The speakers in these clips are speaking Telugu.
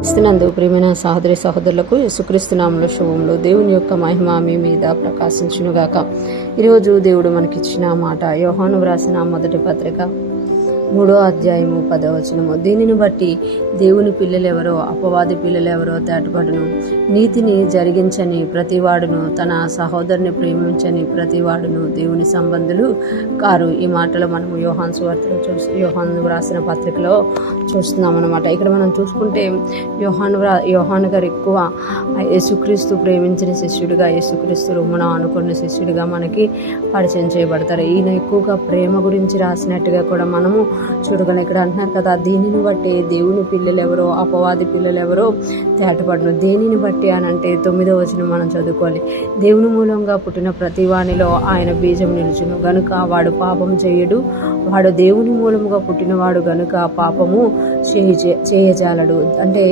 క్రీస్తునందు ప్రియమైన సహోదరి సహోదరులకు యేసుక్రీస్తు నామములో శుభములు. దేవుని యొక్క మహిమ మీ మీద ప్రకాశించునుగాక. ఈరోజు దేవుడు మనకిచ్చిన మాట యోహాను వ్రాసిన మొదటి పత్రిక 3వ అధ్యాయము 10వ వచనము. దీనిని బట్టి దేవుని పిల్లలెవరో అపవాది పిల్లలెవరో తేటపడును. నీతిని జరిగించని ప్రతివాడును తన సహోదరుని ప్రేమించని ప్రతివాడును దేవుని సంబంధులు కారు. ఈ మాటలు మనము యోహాను వ్రాసిన పత్రికలో చూస్తున్నాం అన్నమాట. ఇక్కడ మనం చూసుకుంటే యోహాను గారు ఎక్కువ యేసుక్రీస్తు ప్రేమించిన శిష్యుడిగా, యేసుక్రీస్తు రొమ్మున అనుకున్న శిష్యుడిగా మనకి పరిచయం చేయబడతారు. ఈయన ఎక్కువగా ప్రేమ గురించి రాసినట్టుగా కూడా మనము చూడగలం. ఇక్కడ అంటున్నారు కదా, దీనిని బట్టి దేవుని పిల్లలెవరో అపవాది పిల్లలెవరో తేటపడును. దేనిని బట్టి అని అంటే 9వ వచనం మనం చదువుకోవాలి. దేవుని మూలంగా పుట్టిన ప్రతి వానిలో ఆయన బీజం నిలుచును గనుక వాడు పాపం చేయడు. వాడు దేవుని మూలముగా పుట్టినవాడు గనుక పాపము చేయజాలడు. అంటే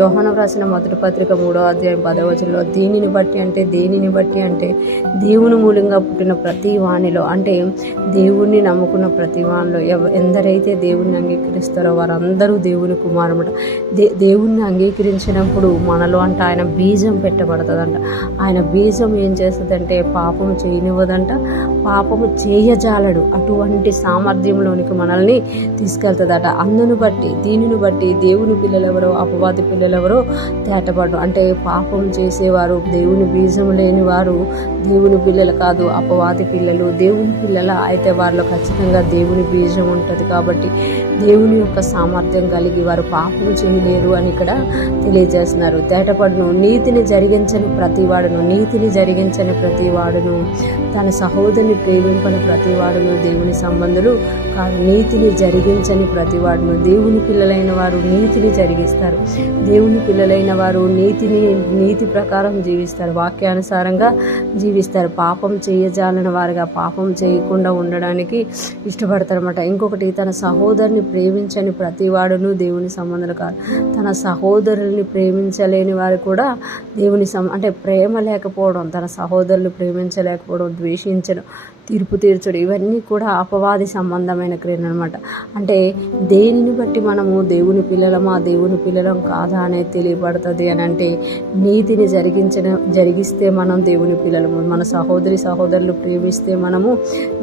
యోహాను రాసిన మొదటి పత్రిక 3వ అధ్యాయం 10వ వచనంలో దేనిని బట్టి అంటే దేవుని మూలంగా పుట్టిన ప్రతి వానిలో, అంటే దేవుణ్ణి నమ్ముకున్న ప్రతి వానిలో ఎందరైతే దేవుణ్ణి అంగీకరిస్తారో వారందరూ దేవుని కుమారుడు. దేవుణ్ణి అంగీకరించినప్పుడు మనలో అంటే ఆయన బీజం పెట్టబడుతుందంట. ఆయన బీజం ఏం చేస్తుందంటే పాపము చేయనివ్వదంట, పాపము చేయజాలడు. అటువంటి సామర్థ్యంలోనికి మనల్ని తీసుకెళ్తుందట. దీనిని బట్టి దేవుని పిల్లలెవరో అపవాది పిల్లలెవరో తేటపడు. అంటే పాపం చేసేవారు, దేవుని బీజం లేని వారు దేవుని పిల్లలు కాదు, అపవాది పిల్లలు. దేవుని పిల్లల అయితే వారిలో ఖచ్చితంగా దేవుని బీజం ఉంటుంది కాబట్టి దేవుని యొక్క సామర్థ్యం కలిగి వారు పాపం చేయలేరు అని ఇక్కడ తెలియజేస్తున్నారు. తేటపడును. నీతిని జరిగించని ప్రతివాడును తన సహోదరుని ప్రేమింపని ప్రతివాడును దేవుని సంబంధులు కాదు. నీతిని జరిగించని ప్రతివాడును. దేవుని పిల్లలైన వారు నీతిని జరిగిస్తారు. దేవుని పిల్లలైన వారు నీతి ప్రకారం జీవిస్తారు, వాక్యానుసారంగా జీవిస్తారు. పాపం చేయజాలని వారుగా, పాపం చేయకుండా ఉండడానికి ఇష్టపడతారన్నమాట. ఇంకొకటి, తన సహోదరుని ప్రేమించని ప్రతివాడును దేవుని సంబంధాలు కాదు. తన సహోదరుని ప్రేమించలేని వారు కూడా దేవుని అంటే ప్రేమ లేకపోవడం, తన సహోదరుని ప్రేమించలేకపోవడం, ద్వేషించడం, తీర్పు తీర్చడం, ఇవన్నీ కూడా అపవాది సంబంధమైన క్రియలు అనమాట. అంటే దేనిని బట్టి మనము దేవుని పిల్లలమా దేవుని పిల్లలం కాదా అనేది తెలియబడుతుంది అని అంటే, నీతిని జరిగిస్తే మనం దేవుని పిల్లలము, మన సహోదరులు ప్రేమిస్తే మనము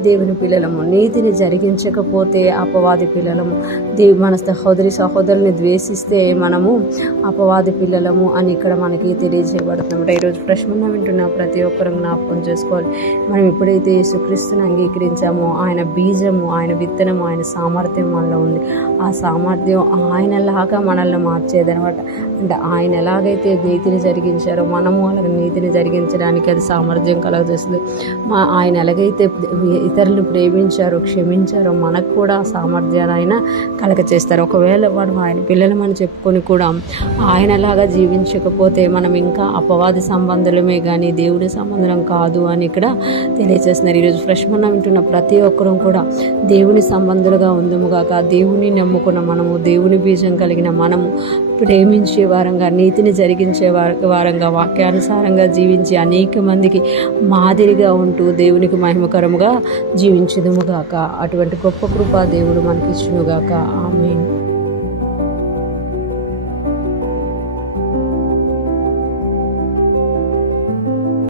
దేవుని పిల్లలము. నీతిని జరిగించకపోతే అపవాది పిల్లలము. మన సహోదరుని ద్వేషిస్తే మనము అపవాది పిల్లలము అని ఇక్కడ మనకి తెలియజేయబడుతుంది. ఈరోజు ప్రశ్న వింటున్న ప్రతి ఒక్కరు జ్ఞాపకం చేసుకోవాలి. మనం ఎప్పుడైతే యేసుక్రీస్తుని అంగీకరించామో ఆయన బీజము, ఆయన విత్తనము, ఆయన సామర్థ్యం మనలో ఉంది. ఆ సామర్థ్యం ఆయనలాగా మనల్ని మార్చేదనమాట. అంటే ఆయన ఎలాగైతే నీతిని జరిగించారో మనము అలాగే నీతిని జరిగించడానికి అది సామర్థ్యం కలగజేస్తుంది. ఆయన ఎలాగైతే ఇతరులను ప్రేమించారో, క్షమించారో మనకు కూడా సామర్థ్యాన్ని ఆయన కలగచేస్తారు. ఒకవేళ వాడు ఆయన పిల్లలమని చెప్పుకొని కూడా ఆయనలాగా జీవించకపోతే మనం ఇంకా అపవాది సంబంధులమే కానీ దేవుని సంబంధం కాదు అని ఇక్కడ తెలియజేస్తున్నారు. ఈరోజు ఫ్రెష్ మనం వింటున్న ప్రతి ఒక్కరూ కూడా దేవుని సంబంధులుగా ఉందుముగాక. దేవుని నమ్ముకున్న మనము, దేవుని బీజం కలిగిన మనము ప్రేమించే వారంగా, నీతిని జరిగించే వారంగా, వాక్యానుసారంగా జీవించి అనేక మందికి మాదిరిగా ఉంటూ దేవునికి మహిమకరముగా జీవించుదుముగాక. అటువంటి గొప్ప కృప దేవుడు మనకి ఇచ్చునుగాక. ఆమేన్.